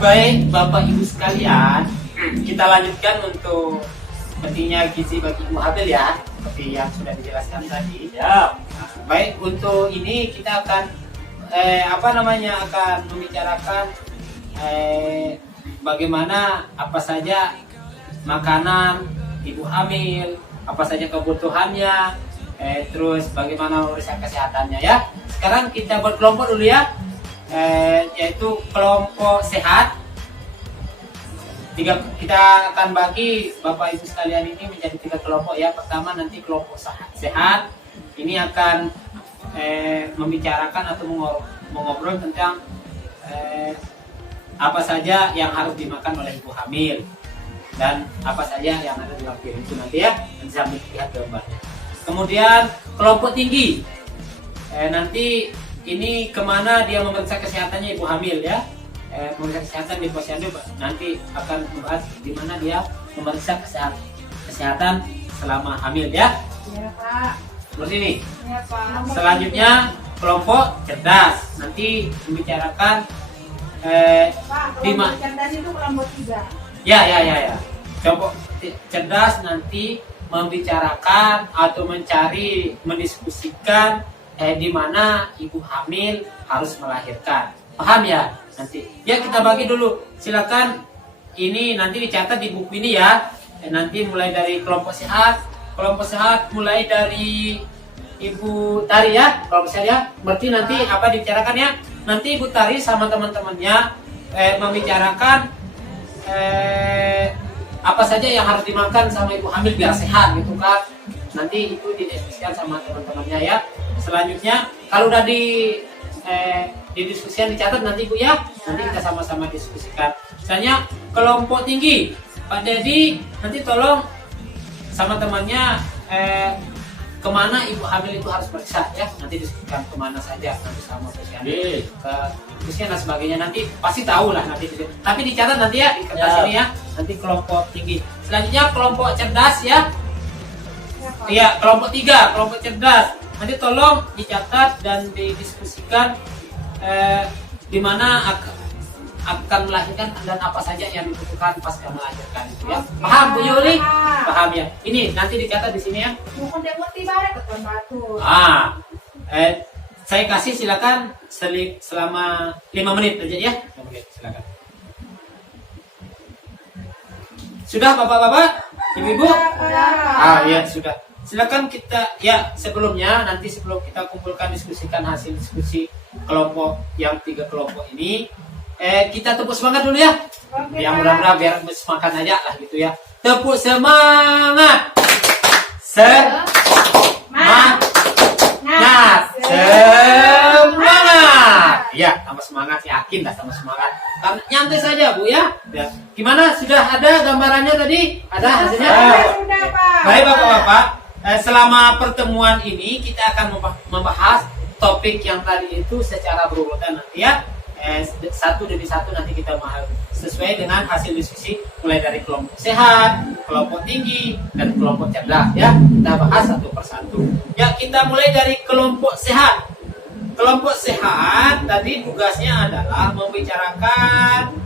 Baik Bapak Ibu sekalian, kita lanjutkan untuk pentingnya gizi bagi ibu hamil ya, seperti yang sudah dijelaskan tadi. Ya. Baik, untuk ini kita akan akan membicarakan bagaimana apa saja makanan ibu hamil, apa saja kebutuhannya, terus bagaimana urusan kesehatannya ya. Sekarang kita buat kelompok dulu ya, yaitu kelompok sehat. Kita akan bagi Bapak Ibu sekalian ini menjadi 3 kelompok ya. Pertama nanti kelompok sehat. Ini akan membicarakan atau mengobrol tentang apa saja yang harus dimakan oleh ibu hamil dan apa saja yang ada di dalam piring itu nanti ya. Nanti sambil lihat gambarnya. Kemudian kelompok tinggi. Nanti ini kemana dia memeriksa kesehatannya ibu hamil ya. Pemeriksa kesehatan di posyandu nanti akan membahas di mana dia memeriksa kesehatan selama hamil ya. Iya Pak. Seperti ini. Iya Pak. Selanjutnya kelompok cerdas nanti membicarakan Pak, di kelompok cerdas itu kelompok 3. ya. Kelompok cerdas nanti membicarakan atau mendiskusikan di mana ibu hamil harus melahirkan. Paham ya? Nanti ya kita bagi dulu, silakan ini nanti dicatat di buku ini ya. Nanti mulai dari kelompok sehat mulai dari Ibu Tari ya, kelompok sehat ya. Berarti nanti apa dibicarakan ya, nanti Ibu Tari sama teman-temannya membicarakan apa saja yang harus dimakan sama ibu hamil biar sehat gitu kan. Nanti itu didiskusikan sama teman-temannya ya. Selanjutnya kalau udah didiskusikan dicatat nanti Bu ya. Nanti kita sama-sama diskusikan. Misalnya kelompok tinggi, Pak Dedi nanti tolong sama temannya kemana ibu hamil itu harus periksa ya. Nanti diskusikan kemana saja nanti sama posyandu ke dan sebagainya. Nanti pasti tahu lah nanti. Tapi dicatat nanti ya di kertas ini ya. Nanti kelompok tinggi. Selanjutnya kelompok cerdas ya. Iya, kelompok 3, kelompok cerdas. Nanti tolong dicatat dan didiskusikan di mana akan melahirkan dan apa saja yang dibutuhkan pas melahirkan itu ya. Paham Bu Yuli? Paham ya. Ini nanti dicatat di sini ya. Saya kasih silakan selama 5 menit aja ya. 5 menit silakan. Sudah Bapak-bapak? Ibu-ibu? Ya sudah. Silakan kita ya sebelum kita kumpulkan diskusikan hasil diskusi kelompok yang 3 kelompok ini, kita tepuk semangat dulu ya. Yang mudah-mudahan biar semangat aja lah gitu ya. Tepuk semangat. Semangat. Ya, tambah semangat, yakin dah tambah semangat. Nyantai saja Bu ya. Gimana, sudah ada gambarannya tadi? Ada hasilnya? Sudah Pak. Baik Bapak-bapak, selama pertemuan ini kita akan membahas topik yang tadi itu secara berurutan nanti ya. Satu demi satu nanti kita bahas sesuai dengan hasil diskusi mulai dari kelompok sehat, kelompok tinggi, dan kelompok cerdas ya. Kita bahas satu persatu. Ya, kita mulai dari kelompok sehat. Kelompok sehat tadi tugasnya adalah membicarakan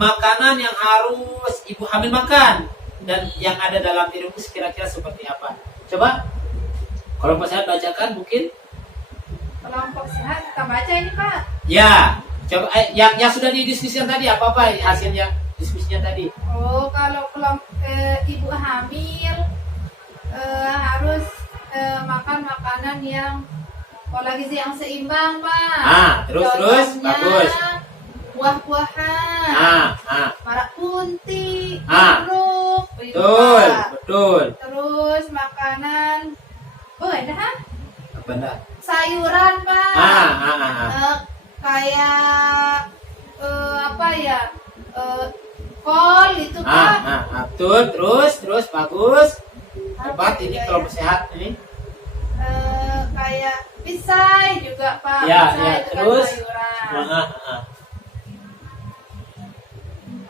makanan yang harus ibu hamil makan dan yang ada dalam piring itu kira-kira seperti apa. Coba kelompok sehat bacakan mungkin. Kelompok sehat kita baca ini Pak. Ya, coba yang sudah didiskusikan tadi apa hasilnya diskusinya tadi? Oh, kalau kelompok ibu hamil harus makan makanan yang pola gizi yang seimbang Pak. Terus bagus. Buah-buahan. Marak punti, jeruk, betul. Terus makanan Apa enggak? sayuran Pak. Kayak kol itu Pak. Betul. Terus bagus. Hebat ini kelompok sehat ini. Kayak pisai juga Pak. Ya, Pisai itu terus. kan sayuran.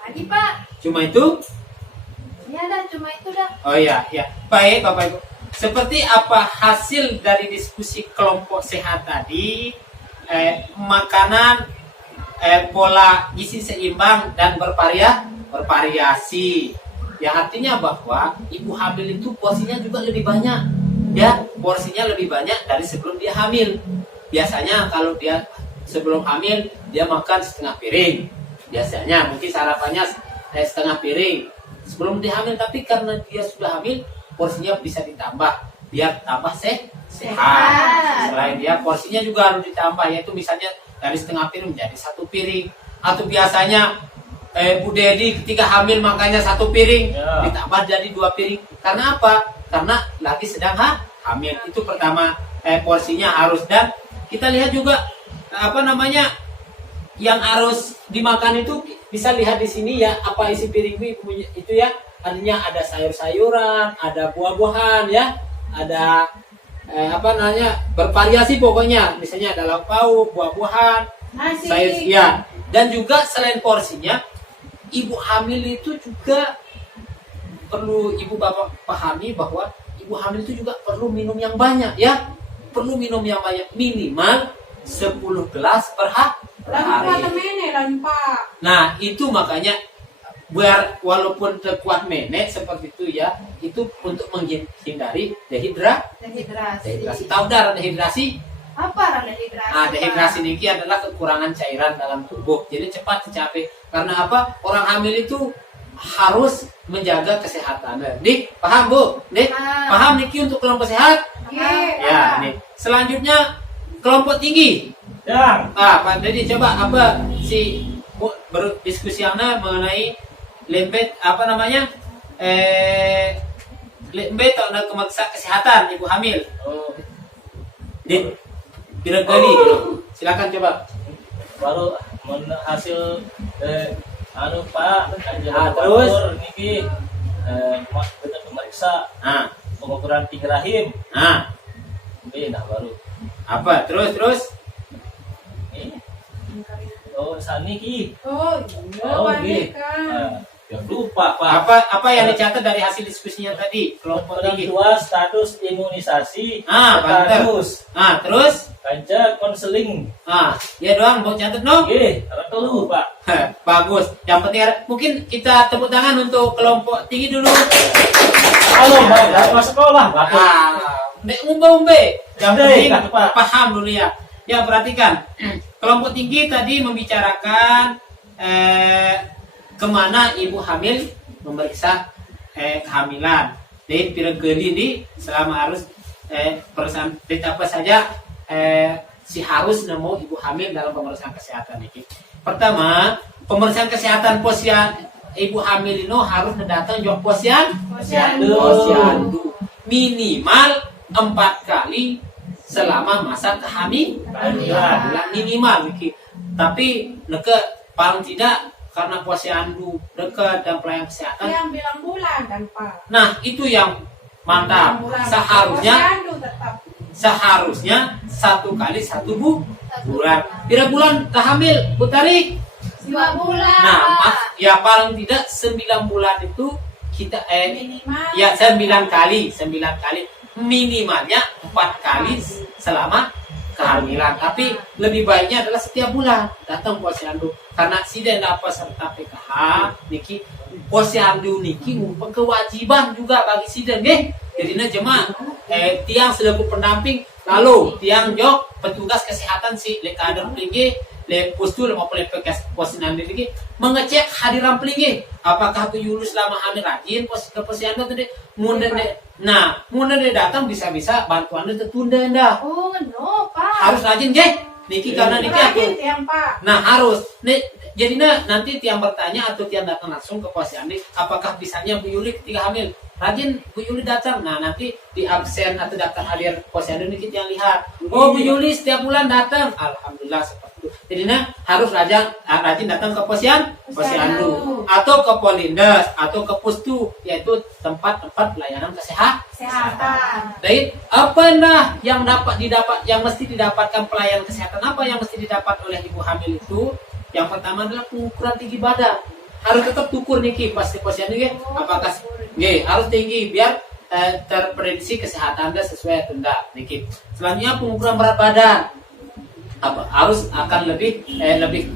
Lagi Pak. Cuma itu? Ya dah, cuma itu dah. Oh ya. Baik Bapak Ibu. Seperti apa hasil dari diskusi kelompok sehat tadi? Makanan pola gizi seimbang dan bervariasi. Yang artinya bahwa ibu hamil itu porsinya juga lebih banyak. Ya, porsinya lebih banyak dari sebelum dia hamil. Biasanya kalau dia sebelum hamil dia makan setengah piring. Biasanya mungkin sarapannya setengah piring sebelum dia hamil, tapi karena dia sudah hamil porsinya bisa ditambah biar tambah sehat. Selain dia porsinya juga harus ditambah, yaitu misalnya dari setengah piring menjadi 1 piring. Atau biasanya Bu Dedi ketika hamil makanya 1 piring ditambah jadi 2 piring. Karena apa? Karena lagi sedang hamil. Itu pertama, porsinya harus. Dan kita lihat juga yang harus dimakan itu bisa lihat di sini ya, apa isi piring itu ya. Artinya ada sayur-sayuran, ada buah-buahan ya, ada bervariasi pokoknya. Misalnya ada lauk pauk, buah-buahan, sayur ya. Dan juga selain porsinya, ibu hamil itu juga perlu ibu bapak pahami bahwa ibu hamil itu juga perlu minum yang banyak ya. Perlu minum yang banyak, minimal 10 gelas per hari. Nah, itu makanya biar walaupun kuat menek seperti itu ya, itu untuk menghindari dehidrasi. Tahu dah dehidrasi? Apa dehidrasi? Nah, dehidrasi ini adalah kekurangan cairan dalam tubuh. Jadi cepat tercapai. Karena apa? Orang hamil itu harus menjaga kesehatan. Dik, paham Bu? Dik, paham Niki untuk kelompok sehat? Ya, nih. Selanjutnya kelompok tinggi. Ya. Pak Dedi coba berdiskusi mengenai lembet lembet atau kemaksa kesehatan ibu hamil. Dik, bilang kali gitu. Silakan coba. Baru hasil Pak terus niki kita pemeriksa pengukuran tinggi rahim. Nah baru. Apa? Terus? Saat niki. Yang lupa Pak. Apa yang dicatat dari hasil diskusinya tadi? Kelompok tinggi. Tua status imunisasi. Terus? Kanca konseling. Ya doang, mau catat dong. Tahu Pak. Bagus. Yang penting mungkin kita tepuk tangan untuk kelompok tinggi dulu. Halo, Pak. Dari sekolah, Pak. Umbe. Yang penting Pak. paham dulu ya. Ya, perhatikan. Kelompok tinggi tadi membicarakan kemana ibu hamil memeriksa kehamilan. Dan pirengkeli ini selama harus apa saja si harus nemu ibu hamil dalam pemeriksaan kesehatan ini. Pertama, pemeriksaan kesehatan posyandu ibu hamil ini harus datang jawab posyandu minimal 4 kali selama masa kehamilan minimal Niki. Tapi paling tidak karena posyandu dekat dan pelayan kesehatan yang bilang bulan kan Pak. Nah, itu yang mantap. Seharusnya 1 kali 1 bulan. Pira bulan hamil, Bu Tari? 2 bulan. Nah, ya paling tidak 9 bulan itu kita minimal. Ya 9 kali minimalnya 4 kali selama kehamilan. Tapi lebih baiknya adalah setiap bulan datang posyandu karena tidak dapat peserta PKH niki posyandu niki kewajiban juga bagi siden nggih. Jadinya jemaah tiang selaku pendamping lalu tiang jok petugas kesehatan si lekader pelingi le postul maupun le posyandu niki mengecek hadiran pelingi apakah tuyulu selama hamil rajin ke posyandu tadi mundur dia datang bisa-bisa bantuannya tertunda dah. Oh no Pak. Harus rajin nggih. Niki karena niki aku. Tiang Pak. Nah harus. Jadinya nanti tiang bertanya atau tiang datang langsung ke posyandu apakah bisanya Bu Yuli ketika hamil rajin Bu Yuli datang. Nah nanti di absen atau daftar hadir posyandu niki tiang lihat. Oh Bu Yuli setiap bulan datang. Alhamdulillah seperti itu. Jadinya harus rajin datang ke posyandu atau ke Polindes atau ke Pustu yaitu tempat-tempat pelayanan kesehatan. Baik, apa yang mesti didapatkan pelayanan kesehatan apa yang mesti didapat oleh ibu hamil itu? Yang pertama adalah pengukuran tinggi badan. Harus tetap ukur niki pasti posyandu nggih. Apakah harus tinggi biar terprediksi kesehatan Anda sesuai atau enggak niki. Selanjutnya pengukuran berat badan. harus akan lebih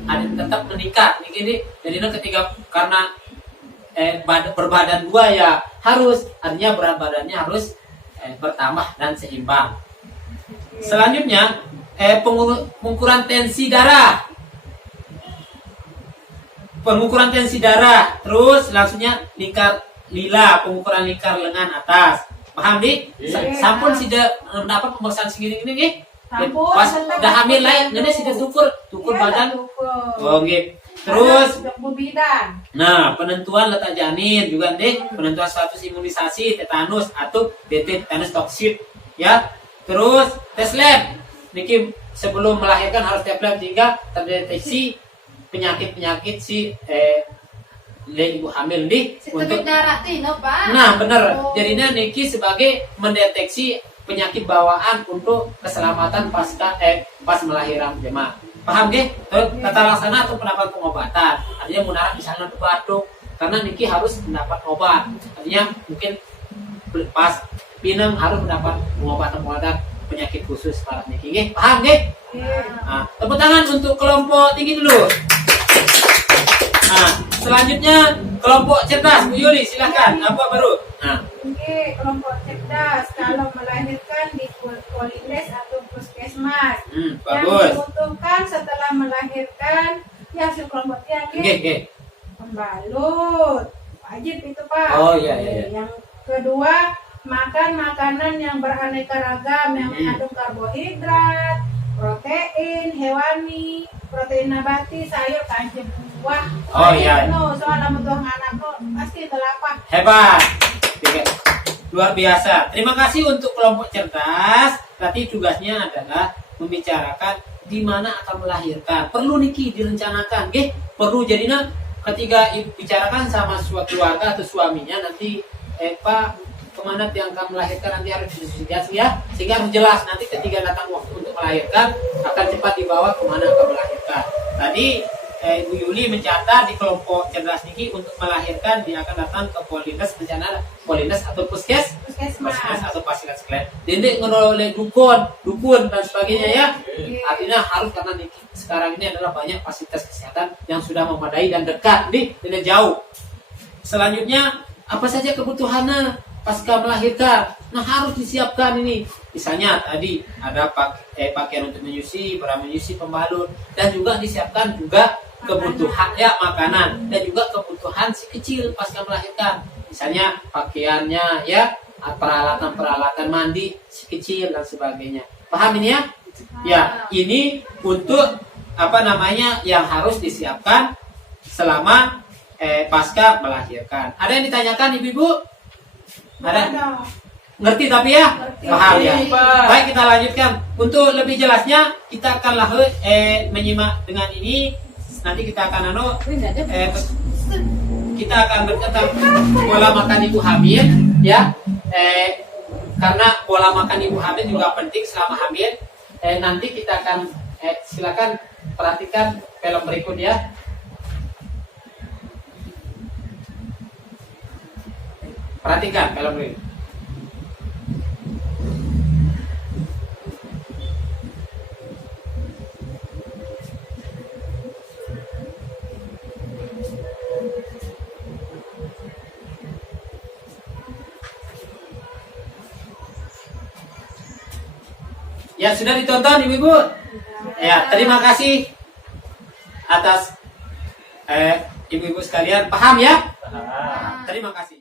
ada tetap meningkat ini. Jadi ketika karena berbadan dua ya harus artinya berat badannya harus bertambah dan seimbang. Selanjutnya pengukuran tensi darah. Pengukuran tensi darah, terus langsungnya lingkar lila, pengukuran lingkar lengan atas. Paham nih? Sampun sudah mendapat pemeriksaan segini-gini nih. Sampun, Pas tetap udah hamil aku lain, dulu. nenek sudah tukur Iya, badan. tukur. Oh gitu. Terus, Sudah bidan. nah penentuan letak janin juga nih, penentuan status imunisasi tetanus atau tetanus toksik, ya. Terus tes lab, niki sebelum melahirkan harus tes lab sehingga terdeteksi penyakit si ibu hamil nih Sistemik darah tino, Pak. Nah bener, Oh. jadinya Niki sebagai mendeteksi penyakit bawaan untuk keselamatan pas melahirkan jemaah. Paham gak? Tata laksana atau pendapat pengobatan. Artinya munarah misalnya untuk batuk, karena Niki harus mendapat obat. Artinya mungkin pas pinang harus mendapat pengobatan penyakit khusus para Niki. Gak? Paham gak? Nah, tepuk tangan untuk kelompok tinggi dulu. Nah, selanjutnya kelompok cerdas, Bu Yuli silakan. Apa baru? Nah, Oke, kelompok cerdas kalau melahirkan di Polides atau puskesmas. Yang bagus. dibutuhkan setelah melahirkan ya si kelompoknya Oke. pembalut. Wajib itu, Pak. Oh, iya. Yang kedua, makan makanan yang beraneka ragam yang mengandung karbohidrat, protein hewani, protein nabati, sayur, kancing, buah. Oh, iya. No, soal butuh anak kok pasti telapah. Hebat. Luar biasa. Terima kasih untuk kelompok cerdas. Nanti tugasnya adalah membicarakan di mana akan melahirkan. Perlu Niki direncanakan, nggih? Perlu jadinya ketika ibu bicarakan sama suatu keluarga atau suaminya nanti Pak kemana yang akan melahirkan nanti harus didiskusikan ya, sehingga harus jelas nanti ketika datang waktu untuk melahirkan akan cepat dibawa kemana akan melahirkan. Tadi Ibu Yuli mencatat di kelompok cerdas Niki untuk melahirkan dia akan datang ke Polides atau puskesmas atau fasilitas kesehatan. Dendek ngenolong dukun dan sebagainya ya. Artinya harus karena Niki sekarang ini adalah banyak fasilitas kesehatan yang sudah memadai dan dekat tidak jauh. Selanjutnya apa saja kebutuhannya pasca melahirkan? Nah harus disiapkan ini. Misalnya tadi ada pakaian untuk menyusui, barang menyusui, pembalut, dan juga disiapkan juga kebutuhan ya makanan dan juga kebutuhan si kecil pasca melahirkan. Misalnya pakaiannya ya, peralatan mandi si kecil dan sebagainya. Paham ini ya? Ya, ini untuk yang harus disiapkan selama pasca melahirkan. Ada yang ditanyakan ibu-ibu? Ada? Ngerti tapi ya? Ngerti. Paham ya? Pak. Baik, kita lanjutkan. Untuk lebih jelasnya kita akan menyimak dengan ini. Nanti kita akan kita akan bertentang pola makan ibu hamil ya. Karena pola makan ibu hamil juga penting selama hamil. Nanti kita akan silakan perhatikan film berikut ya. Perhatikan film berikut. Ya sudah ditonton ibu-ibu. Ya terima kasih atas ibu-ibu sekalian, paham ya? Paham. Terima kasih.